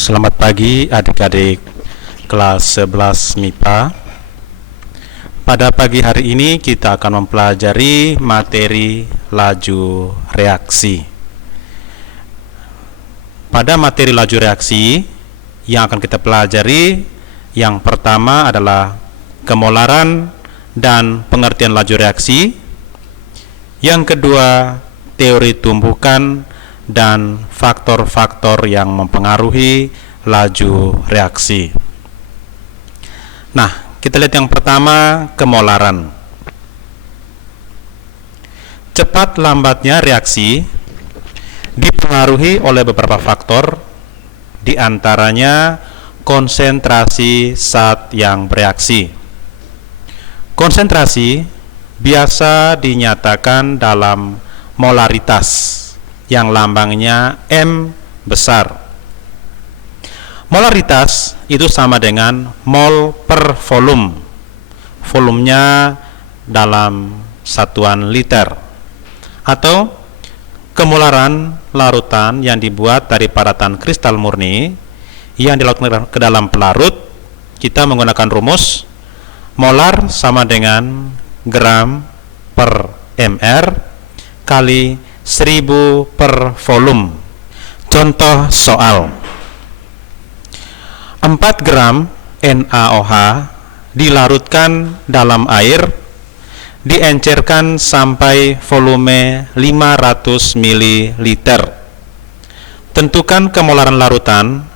Selamat pagi adik-adik kelas 11 MIPA. Pada pagi hari ini kita akan mempelajari materi laju reaksi. Pada materi laju reaksi yang akan kita pelajari, yang pertama adalah kemolaran dan pengertian laju reaksi. Yang kedua, teori tumbukan dan faktor-faktor yang mempengaruhi laju reaksi. Nah, kita lihat yang pertama, kemolaran. Cepat lambatnya reaksi dipengaruhi oleh beberapa faktor, di antaranya konsentrasi zat yang bereaksi. Konsentrasi biasa dinyatakan dalam molaritas yang lambangnya M besar. Molaritas itu sama dengan mol per volume. Volumenya dalam satuan liter. Atau kemolaran larutan yang dibuat dari padatan kristal murni yang dilarutkan ke dalam pelarut, kita menggunakan rumus molar sama dengan gram per mr kali 1000 per volume. Contoh soal: 4 gram NaOH dilarutkan dalam air, diencerkan sampai volume 500 ml. Tentukan kemolaran larutan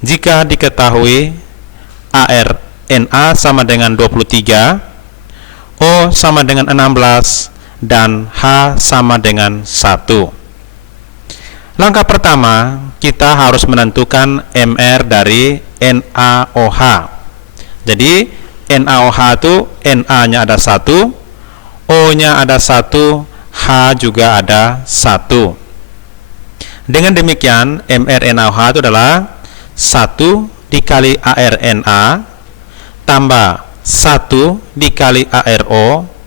jika diketahui ArNa sama dengan 23, O sama dengan 16, dan H sama dengan 1. Langkah pertama, kita harus menentukan MR dari NaOH. Jadi NaOH itu Na-nya ada 1, O-nya ada 1, H juga ada 1. Dengan demikian, MR NaOH itu adalah 1 dikali ArNa tambah 1 dikali ArO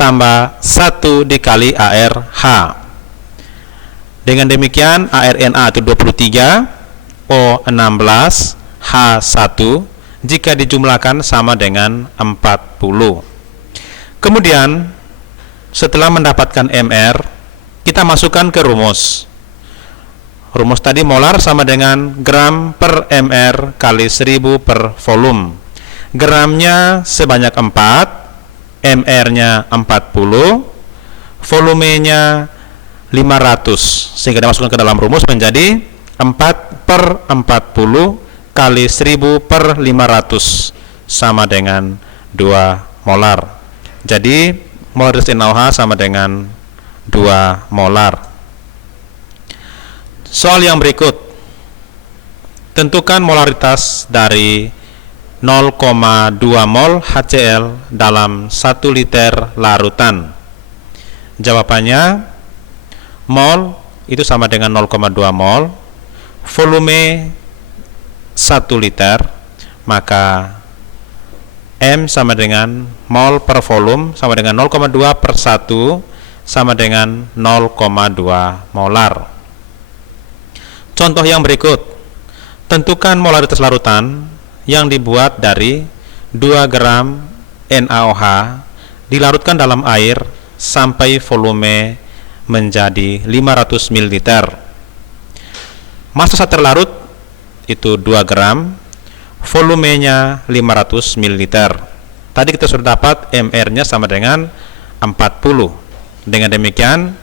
tambah 1 dikali ArH. Dengan demikian ArNa itu 23, O 16, H 1, jika dijumlahkan sama dengan 40. Kemudian setelah mendapatkan MR, kita masukkan ke rumus. Rumus tadi molar sama dengan gram per mr kali 1000 per volume. Gramnya sebanyak 4, MR-nya 40, volumenya 500, sehingga dimasukkan ke dalam rumus menjadi 4 per 40 kali 1000 per 500 sama dengan 2 molar. Jadi molaritas NaOH sama dengan 2 molar. Soal yang berikut, tentukan molaritas dari 0,2 mol HCl dalam 1 liter larutan. Jawabannya, mol itu sama dengan 0,2 mol, volume 1 liter, maka M sama dengan mol per volume sama dengan 0,2 per 1 sama dengan 0,2 molar. Contoh yang berikut, tentukan molaritas larutan yang dibuat dari 2 gram NaOH dilarutkan dalam air sampai volume menjadi 500 ml. Massa zat terlarut itu 2 gram, volumenya 500 ml. Tadi kita sudah dapat MR-nya sama dengan 40. Dengan demikian,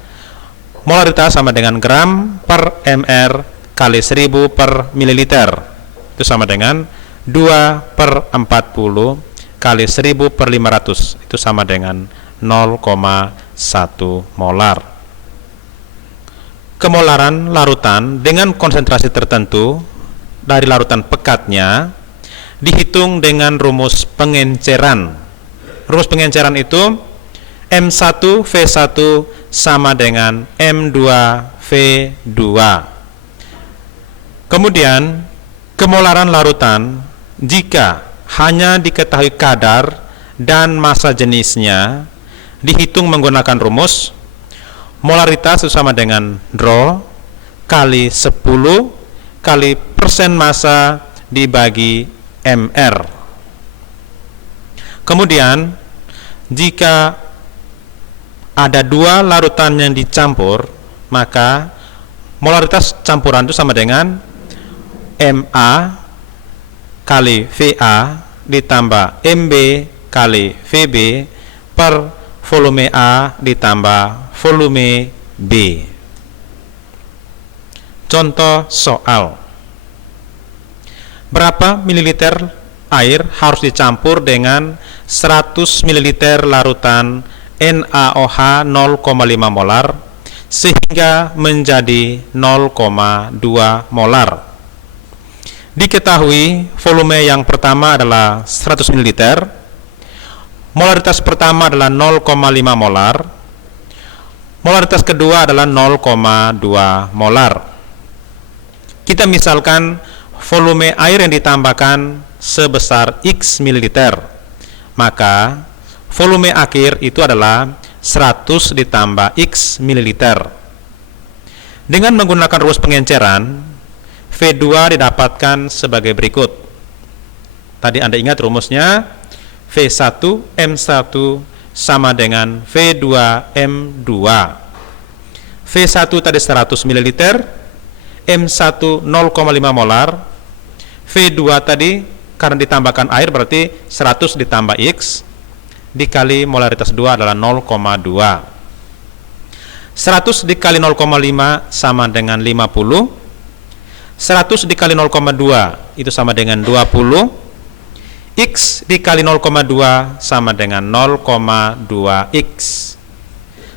molaritas sama dengan gram per mr kali 1000 per mililiter. Itu sama dengan 2 per 40 kali 1000 per 500, itu sama dengan 0,1 molar. Kemolaran larutan dengan konsentrasi tertentu dari larutan pekatnya dihitung dengan rumus pengenceran. Rumus pengenceran itu M1V1 sama dengan M2V2. Kemudian kemolaran larutan jika hanya diketahui kadar dan massa jenisnya dihitung menggunakan rumus molaritas itu sama dengan rho kali 10 kali persen massa dibagi mR. Kemudian jika ada dua larutan yang dicampur, maka molaritas campuran itu sama dengan MA kali VA ditambah MB kali VB per volume A ditambah volume B. Contoh soal. Berapa mililiter air harus dicampur dengan 100 ml larutan NaOH 0,5 molar sehingga menjadi 0,2 molar. Diketahui volume yang pertama adalah 100 ml, molaritas pertama adalah 0,5 molar, molaritas kedua adalah 0,2 molar. Kita misalkan volume air yang ditambahkan sebesar X mililiter, maka volume akhir itu adalah 100 ditambah X mililiter. Dengan menggunakan rumus pengenceran, V2 didapatkan sebagai berikut. Tadi Anda ingat rumusnya, V1 M1 sama dengan V2 M2. V1 tadi 100 ml, M1 0,5 molar, V2 tadi karena ditambahkan air berarti 100 ditambah X dikali molaritas 2 adalah 0,2. 100 dikali 0,5 sama dengan 50. 100 dikali 0,2 itu sama dengan 20. X dikali 0,2 sama dengan 0,2X.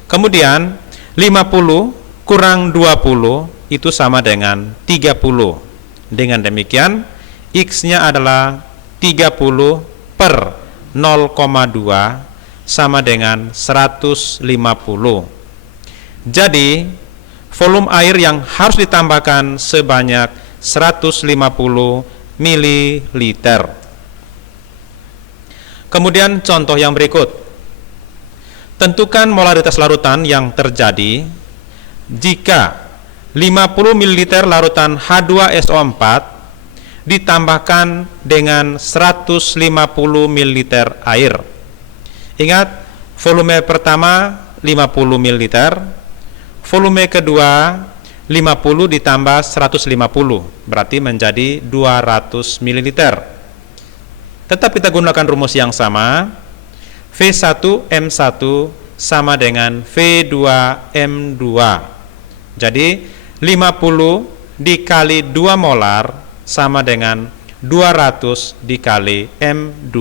Kemudian 50 kurang 20 itu sama dengan 30. Dengan demikian X-nya adalah 30 per 0,2 sama dengan 150. Jadi volume air yang harus ditambahkan sebanyak 150 ml. Kemudian contoh yang berikut. Tentukan molaritas larutan yang terjadi jika 50 ml larutan H2SO4 ditambahkan dengan 150 ml air. Ingat, volume pertama 50 ml, volume kedua 50 ditambah 150, berarti menjadi 200 ml. Tetap kita gunakan rumus yang sama, V1 M1 sama dengan V2 M2. Jadi 50 dikali 2 molar sama dengan 200 dikali M2.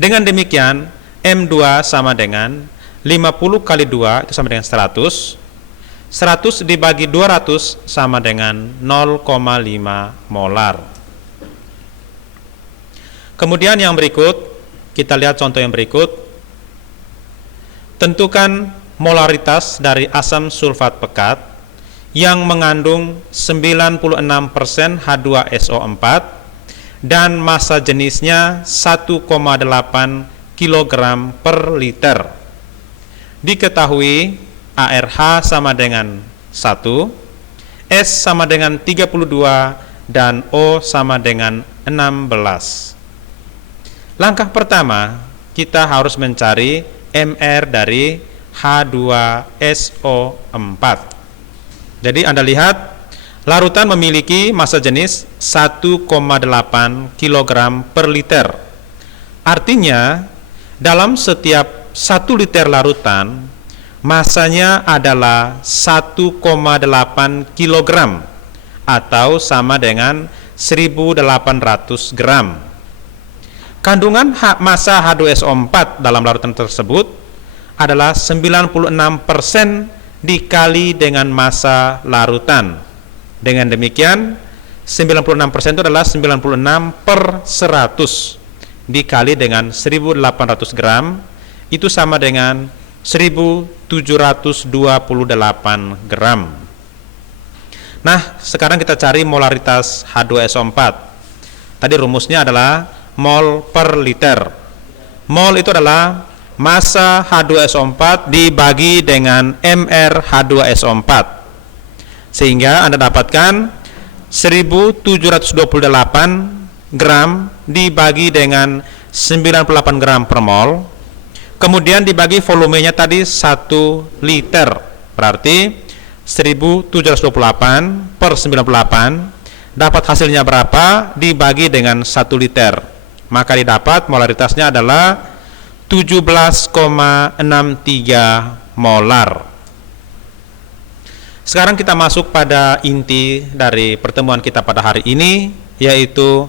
Dengan demikian M2 sama dengan 50 kali 2 itu sama dengan 100. 100 dibagi 200 sama dengan 0,5 molar. Kemudian yang berikut, kita lihat contoh yang berikut. Tentukan molaritas dari asam sulfat pekat yang mengandung 96% H2SO4 dan massa jenisnya 1,8 kg per liter. Diketahui ARH sama dengan 1, S sama dengan 32, dan O sama dengan 16. Langkah pertama, kita harus mencari MR dari H2SO4. Jadi Anda lihat, larutan memiliki massa jenis 1,8 kg per liter. Artinya, dalam setiap 1 liter larutan, massanya adalah 1,8 kg atau sama dengan 1.800 gram. Kandungan massa H2SO4 dalam larutan tersebut adalah 96% dikali dengan massa larutan. Dengan demikian 96% itu adalah 96 per 100 dikali dengan 1.800 gram, itu sama dengan 1.728 gram. Nah, sekarang kita cari molaritas H2SO4. Tadi rumusnya adalah mol per liter. Mol itu adalah massa H2SO4 dibagi dengan MR H2SO4. Sehingga Anda dapatkan 1728 gram dibagi dengan 98 gram per mol, kemudian dibagi volumenya tadi 1 liter, berarti 1728 per 98, dapat hasilnya berapa dibagi dengan 1 liter, maka didapat molaritasnya adalah 17,63 molar. Sekarang kita masuk pada inti dari pertemuan kita pada hari ini, yaitu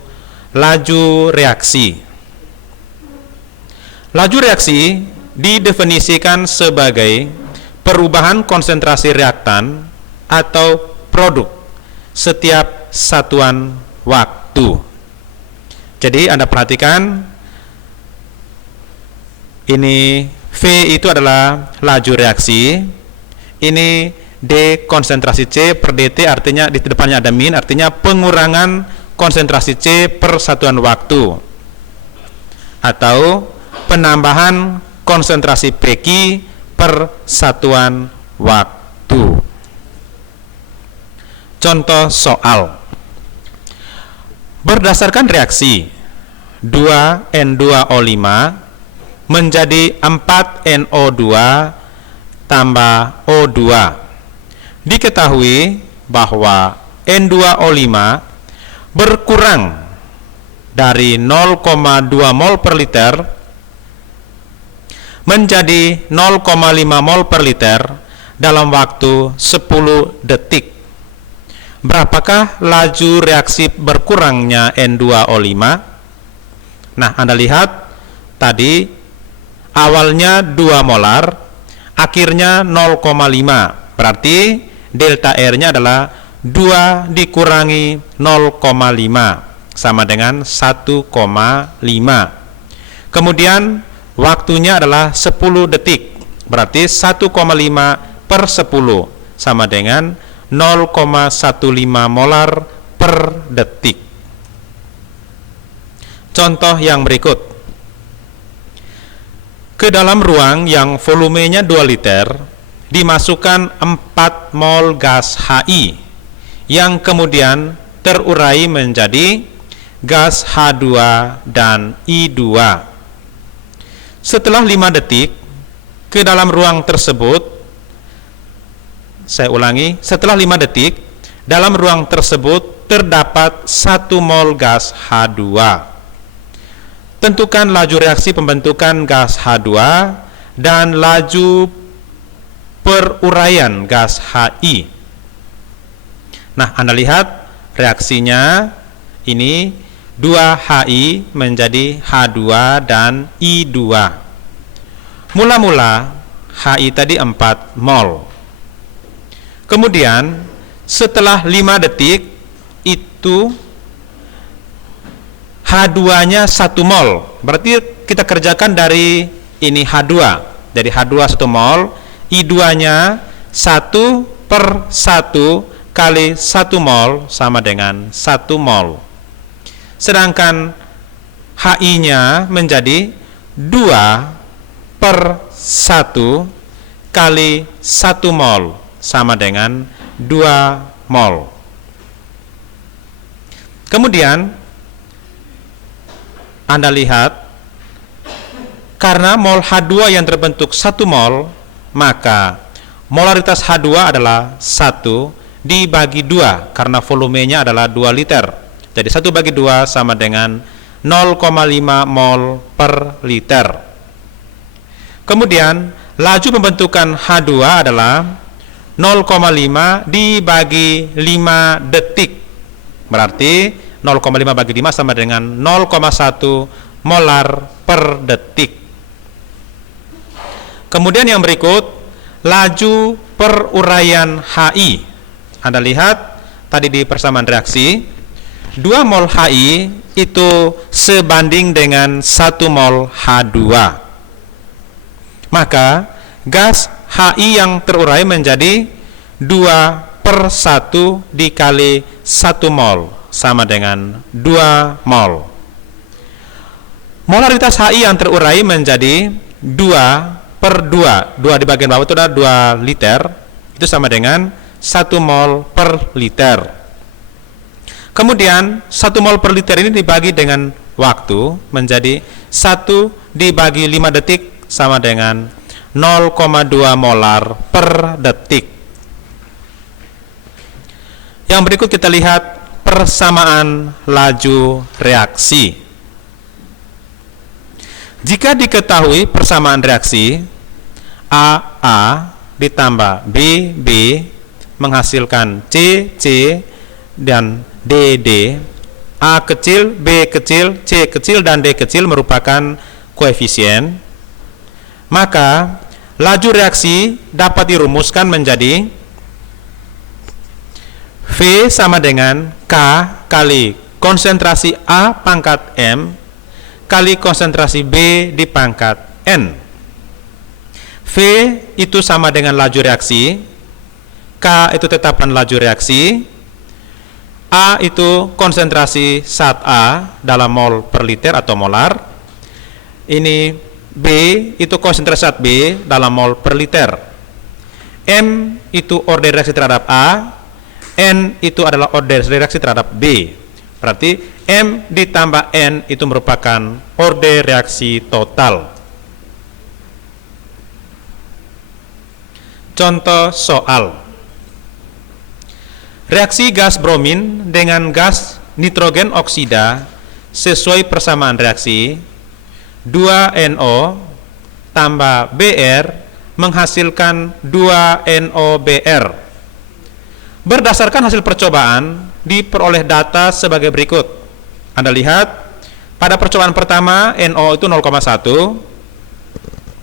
laju reaksi. Laju reaksi didefinisikan sebagai perubahan konsentrasi reaktan atau produk setiap satuan waktu. Jadi Anda perhatikan, ini V itu adalah laju reaksi, ini D konsentrasi C per dt, artinya di depannya ada min, artinya pengurangan konsentrasi C per satuan waktu, atau penambahan konsentrasi PQ per satuan waktu. Contoh soal. Berdasarkan reaksi 2N2O5 menjadi 4NO2 tambah O2. Diketahui bahwa N2O5 berkurang dari 0,2 mol per liter menjadi 0,5 mol per liter dalam waktu 10 detik. Berapakah laju reaksi berkurangnya N2O5? Nah, Anda lihat tadi awalnya 2 molar, akhirnya 0,5. Berarti delta R-nya adalah 2 dikurangi 0,5 sama dengan 1,5. Kemudian waktunya adalah 10 detik. Berarti 1,5 per 10 sama dengan 0,15 molar per detik. Contoh yang berikut. Ke dalam ruang yang volumenya 2 liter dimasukkan 4 mol gas HI yang kemudian terurai menjadi gas H2 dan I2. Setelah 5 detik ke dalam ruang tersebut, saya ulangi, setelah 5 detik dalam ruang tersebut terdapat 1 mol gas H2. Tentukan laju reaksi pembentukan gas H2 dan laju peruraian gas HI. Nah, Anda lihat reaksinya ini 2HI menjadi H2 dan I2. Mula-mula HI tadi 4 mol. Kemudian setelah 5 detik itu H2-nya 1 mol. Berarti kita kerjakan dari ini H2. Dari H2 1 mol, I2-nya 1 per 1 kali 1 mol sama dengan 1 mol. Sedangkan HI-nya menjadi 2 per 1 kali 1 mol sama dengan 2 mol. Kemudian Anda lihat, karena mol H2 yang terbentuk 1 mol, maka molaritas H2 adalah 1 dibagi 2 karena volumenya adalah 2 liter. Jadi 1 bagi 2 sama dengan 0,5 mol per liter. Kemudian laju pembentukan H2 adalah 0,5 dibagi 5 detik. Berarti 0,5 bagi 5 sama dengan 0,1 molar per detik. Kemudian yang berikut, laju peruraian HI. Anda lihat tadi di persamaan reaksi, 2 mol HI itu sebanding dengan 1 mol H2. Maka gas HI yang terurai menjadi 2 per 1 dikali 1 mol sama dengan 2 mol. Molaritas HI yang terurai menjadi 2 per 2. 2 di bagian bawah itu adalah 2 liter. Itu sama dengan 1 mol per liter. Kemudian 1 mol per liter ini dibagi dengan waktu menjadi 1 dibagi 5 detik sama dengan 0,2 molar per detik. Yang berikut kita lihat persamaan laju reaksi. Jika diketahui persamaan reaksi AA ditambah BB menghasilkan CC dan DD, A kecil, B kecil, C kecil, dan D kecil merupakan koefisien, maka laju reaksi dapat dirumuskan menjadi V sama dengan K kali konsentrasi A pangkat M kali konsentrasi B di pangkat N. V itu sama dengan laju reaksi, K itu tetapan laju reaksi, A itu konsentrasi zat A dalam mol per liter atau molar. Ini B itu konsentrasi zat B dalam mol per liter. M itu order reaksi terhadap A, N itu adalah order reaksi terhadap B. Berarti M ditambah N itu merupakan order reaksi total. Contoh soal. Reaksi gas bromin dengan gas nitrogen oksida sesuai persamaan reaksi 2NO tambah Br menghasilkan 2NOBr. Berdasarkan hasil percobaan diperoleh data sebagai berikut. Anda lihat pada percobaan pertama NO itu 0,1,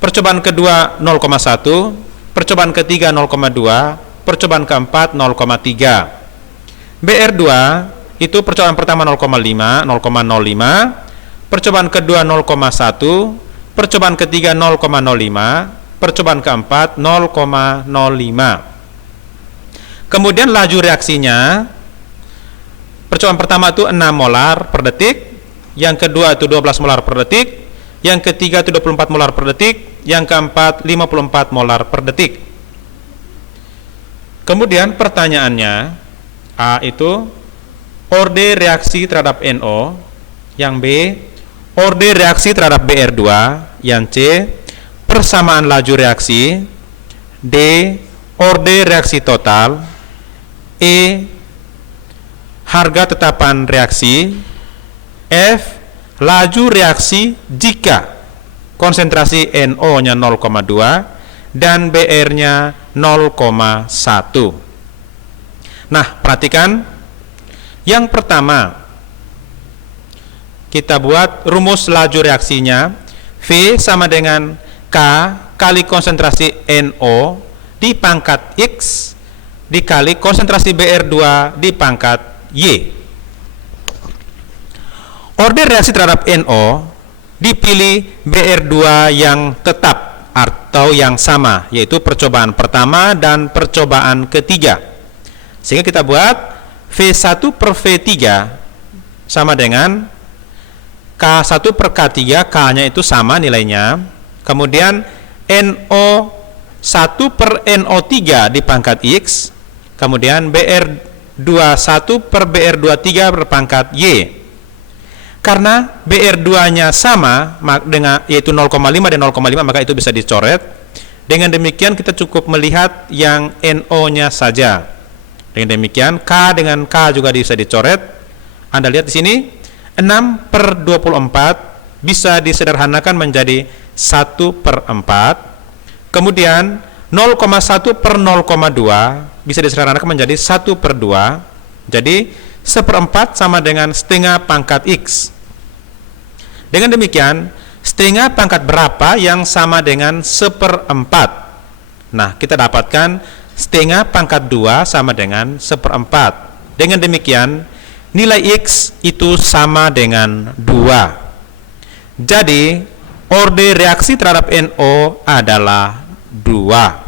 percobaan kedua 0,1, percobaan ketiga 0,2, percobaan keempat 0,3. BR2 itu percobaan pertama 0,5, percobaan kedua 0,1, percobaan ketiga 0,05, percobaan keempat 0,05. Kemudian laju reaksinya, percobaan pertama itu 6 molar per detik, yang kedua itu 12 molar per detik, yang ketiga itu 24 molar per detik, yang keempat 54 molar per detik. Kemudian pertanyaannya, A itu order reaksi terhadap NO, yang B order reaksi terhadap BR2, yang C persamaan laju reaksi, D order reaksi total, E harga tetapan reaksi, F laju reaksi jika konsentrasi NO-nya 0,2 dan BR-nya 0,1. Nah, perhatikan yang pertama, kita buat rumus laju reaksinya. V sama dengan K kali konsentrasi NO di pangkat X dikali konsentrasi BR2 di pangkat Y. Order reaksi terhadap NO dipilih BR2 yang tetap atau yang sama, yaitu percobaan pertama dan percobaan ketiga. Sehingga kita buat V1 per V3 sama dengan K1 per K3, K-nya itu sama nilainya. Kemudian NO1 per NO3 di pangkat X. Kemudian BR21 per BR23 per pangkat Y. Karena BR2-nya sama dengan yaitu 0,5 dan 0,5, maka itu bisa dicoret. Dengan demikian kita cukup melihat yang NO-nya saja. Dengan demikian K dengan K juga bisa dicoret. Anda lihat di sini 6 per 24 bisa disederhanakan menjadi 1 per 4. Kemudian 0,1 per 0,2 bisa disederhanakan menjadi 1 per 2. Jadi 1/4 sama dengan setengah pangkat X. Dengan demikian setengah pangkat berapa yang sama dengan 1/4? Nah, kita dapatkan setengah pangkat 2 sama dengan 1/4. Dengan demikian nilai X itu sama dengan 2. Jadi order reaksi terhadap NO adalah 2.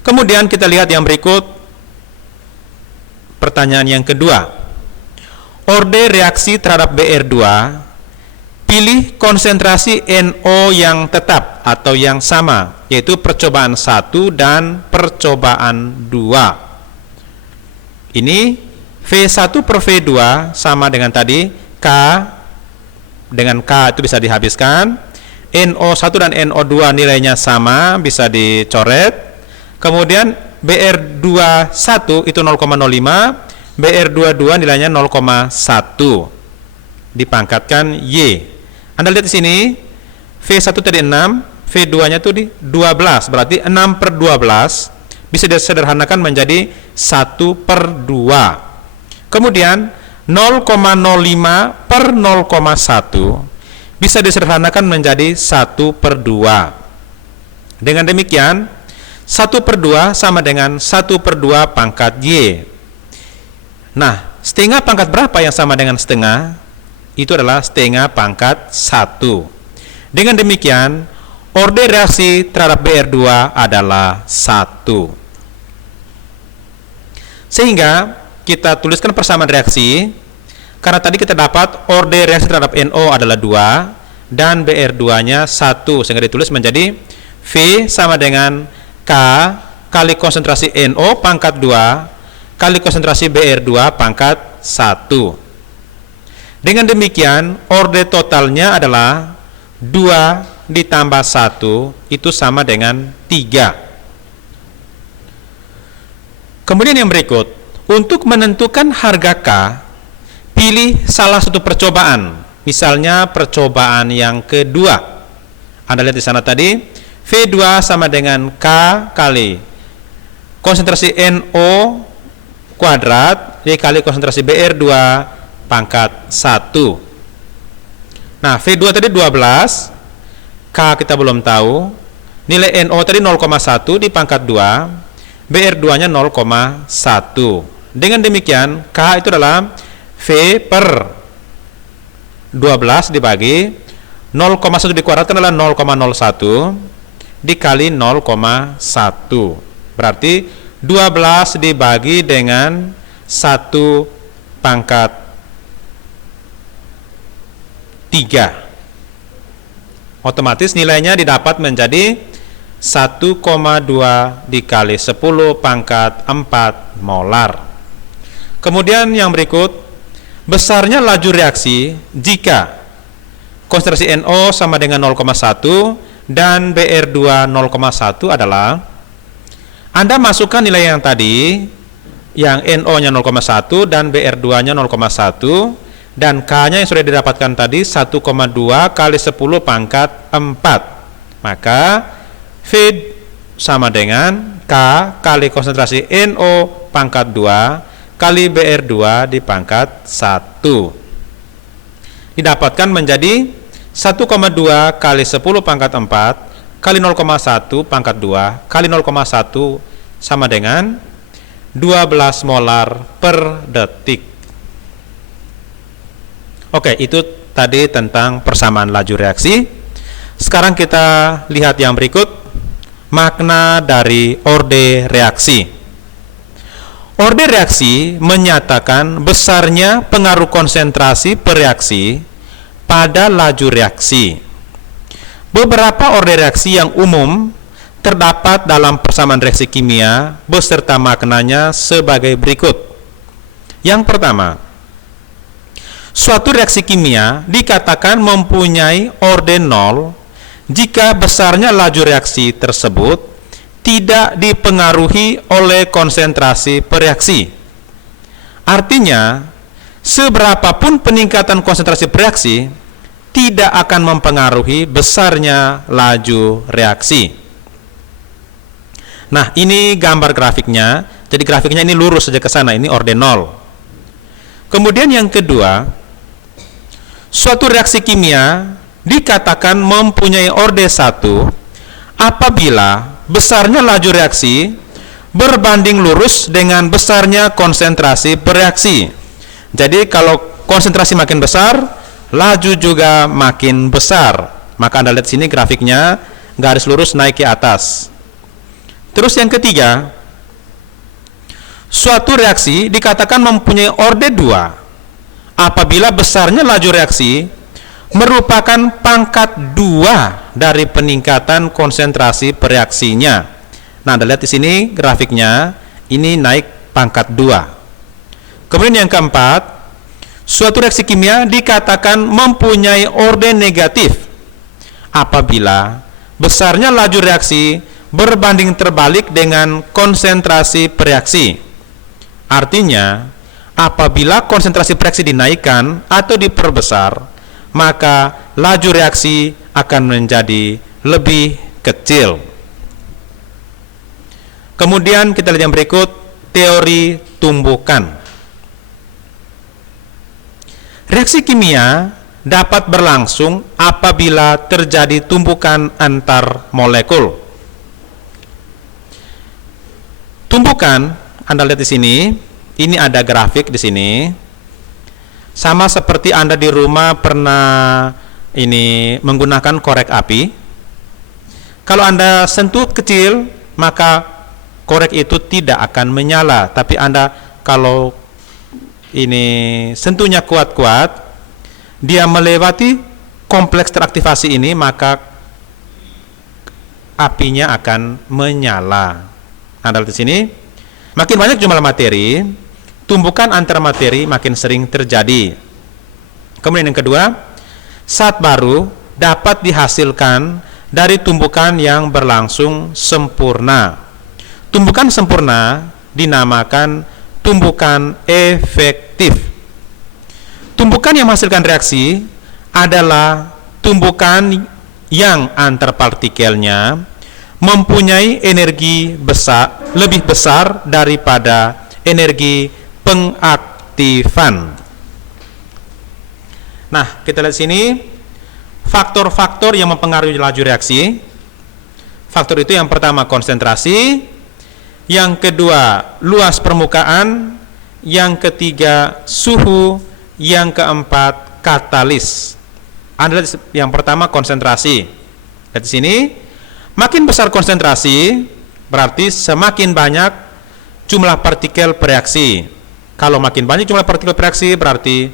Kemudian kita lihat yang berikut, pertanyaan yang kedua. Order reaksi terhadap BR2, pilih konsentrasi NO yang tetap atau yang sama, yaitu percobaan 1 dan percobaan 2. Ini V V1 per V2 sama dengan tadi, K dengan K itu bisa dihabiskan, NO1 dan NO2 nilainya sama, bisa dicoret. Kemudian BR21 itu 0,05, BR22 nilainya 0,1, dipangkatkan Y. Anda lihat di sini, V1 tadi 6, V2 nya itu di 12, berarti 6 per 12 bisa disederhanakan menjadi 1 per 2. Kemudian 0,05 per 0,1 bisa disederhanakan menjadi 1 per 2. Dengan demikian 1 per 2 sama dengan 1 per 2 pangkat Y. Nah, setengah pangkat berapa yang sama dengan setengah? Itu adalah setengah pangkat 1. Dengan demikian order reaksi terhadap BR2 adalah 1. Sehingga kita tuliskan persamaan reaksi, karena tadi kita dapat order reaksi terhadap NO adalah 2 dan BR2-nya 1, sehingga ditulis menjadi V sama dengan K kali konsentrasi NO pangkat 2 kali konsentrasi BR2 pangkat 1. Dengan demikian order totalnya adalah 2 ditambah 1 itu sama dengan 3. Kemudian yang berikut, untuk menentukan harga K, pilih salah satu percobaan. Misalnya percobaan yang kedua. Anda lihat di sana tadi, V2 sama dengan K kali konsentrasi NO kuadrat dikali konsentrasi BR2 pangkat 1. Nah, V2 tadi 12, K kita belum tahu, nilai NO tadi 0,1 dipangkat 2, BR2-nya 0,1. Dengan demikian, K itu adalah V per 12 dibagi 0,1 dikuadratkan adalah 0,01 dikali 0,1. Berarti 12 dibagi dengan 1 pangkat 3. Otomatis nilainya didapat menjadi 1,2 dikali 10 pangkat 4 molar. Kemudian yang berikut, besarnya laju reaksi jika konsentrasi NO sama dengan 0,1 dan BR2 0,1 adalah, Anda masukkan nilai yang tadi, yang NO-nya 0,1 dan BR2-nya 0,1, dan K-nya yang sudah didapatkan tadi 1,2 kali 10 pangkat 4. Maka V sama dengan K kali konsentrasi NO pangkat 2 kali BR2 di pangkat 1. Didapatkan menjadi 1,2 kali 10 pangkat 4 kali 0,1 pangkat 2 kali 0,1 sama dengan 12 molar per detik. Oke, itu tadi tentang persamaan laju reaksi. Sekarang kita lihat yang berikut, makna dari orde reaksi. Orde reaksi menyatakan besarnya pengaruh konsentrasi per reaksi pada laju reaksi. Beberapa orde reaksi yang umum terdapat dalam persamaan reaksi kimia beserta maknanya sebagai berikut. Yang pertama, suatu reaksi kimia dikatakan mempunyai orde 0 jika besarnya laju reaksi tersebut tidak dipengaruhi oleh konsentrasi per reaksi. Artinya, seberapapun peningkatan konsentrasi per reaksi tidak akan mempengaruhi besarnya laju reaksi. Nah, ini gambar grafiknya. Jadi grafiknya ini lurus saja ke sana, ini orde 0. Kemudian yang kedua, suatu reaksi kimia dikatakan mempunyai orde 1 apabila besarnya laju reaksi berbanding lurus dengan besarnya konsentrasi per reaksi. Jadi kalau konsentrasi makin besar, laju juga makin besar. Maka Anda lihat sini grafiknya garis lurus naik ke atas. Terus yang ketiga, suatu reaksi dikatakan mempunyai orde 2 apabila besarnya laju reaksi merupakan pangkat 2 dari peningkatan konsentrasi per reaksinya. Nah, Anda lihat di sini grafiknya, ini naik pangkat 2. Kemudian yang keempat, suatu reaksi kimia dikatakan mempunyai orden negatif apabila besarnya laju reaksi berbanding terbalik dengan konsentrasi bereaksi. Artinya, apabila konsentrasi bereaksi dinaikkan atau diperbesar, maka laju reaksi akan menjadi lebih kecil. Kemudian kita lihat yang berikut, teori tumbukan. Reaksi kimia dapat berlangsung apabila terjadi tumbukan antar molekul. Tumbukan, Anda lihat di sini, ini ada grafik di sini. Sama seperti Anda di rumah pernah ini menggunakan korek api. Kalau Anda sentuh kecil, maka korek itu tidak akan menyala. Tapi Anda kalau ini sentuhnya kuat-kuat, dia melewati kompleks teraktivasi ini, maka apinya akan menyala. Anda lihat di sini, makin banyak jumlah materi, tumbukan antar materi makin sering terjadi. Kemudian yang kedua, zat baru dapat dihasilkan dari tumbukan yang berlangsung sempurna. Tumbukan sempurna dinamakan tumbukan efektif. Tumbukan yang menghasilkan reaksi adalah tumbukan yang antar partikelnya mempunyai energi lebih besar daripada energi pengaktifan. Nah, kita lihat sini faktor-faktor yang mempengaruhi laju reaksi. Faktor itu yang pertama konsentrasi, yang kedua luas permukaan, yang ketiga suhu, yang keempat katalis. Anda lihat yang pertama konsentrasi. Lihat di sini, makin besar konsentrasi berarti semakin banyak jumlah partikel bereaksi. Kalau makin banyak jumlah partikel bereaksi berarti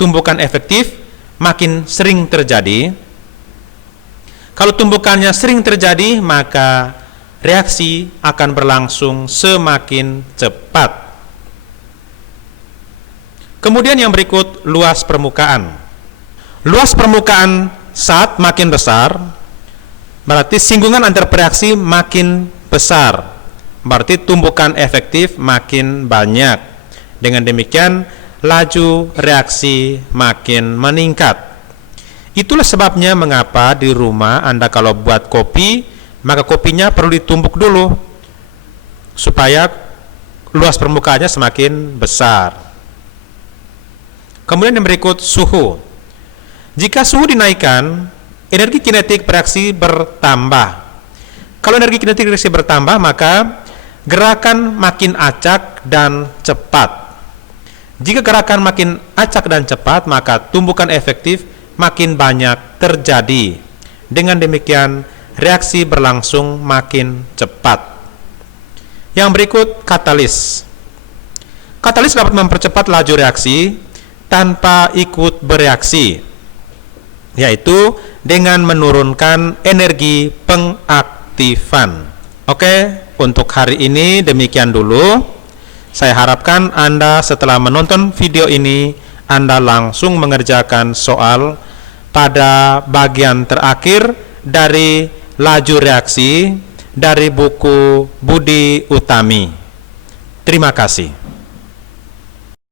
tumbukan efektif makin sering terjadi. Kalau tumbukannya sering terjadi, maka reaksi akan berlangsung semakin cepat. Kemudian yang berikut, luas permukaan. Luas permukaan saat makin besar, berarti singgungan antar reaksi makin besar. Berarti tumbukan efektif makin banyak. Dengan demikian, laju reaksi makin meningkat. Itulah sebabnya mengapa di rumah Anda kalau buat kopi, maka kopinya perlu ditumbuk dulu supaya luas permukaannya semakin besar. Kemudian yang berikut, suhu. Jika suhu dinaikkan, energi kinetik bereaksi bertambah. Kalau energi kinetik bereaksi bertambah, maka gerakan makin acak dan cepat. Jika gerakan makin acak dan cepat, maka tumbukan efektif makin banyak terjadi. Dengan demikian, reaksi berlangsung makin cepat. Yang berikut, katalis. Katalis dapat mempercepat laju reaksi tanpa ikut bereaksi, yaitu dengan menurunkan energi pengaktifan. Oke, untuk hari ini demikian dulu. Saya harapkan Anda setelah menonton video ini, Anda langsung mengerjakan soal pada bagian terakhir dari laju reaksi dari buku Budi Utami. Terima kasih.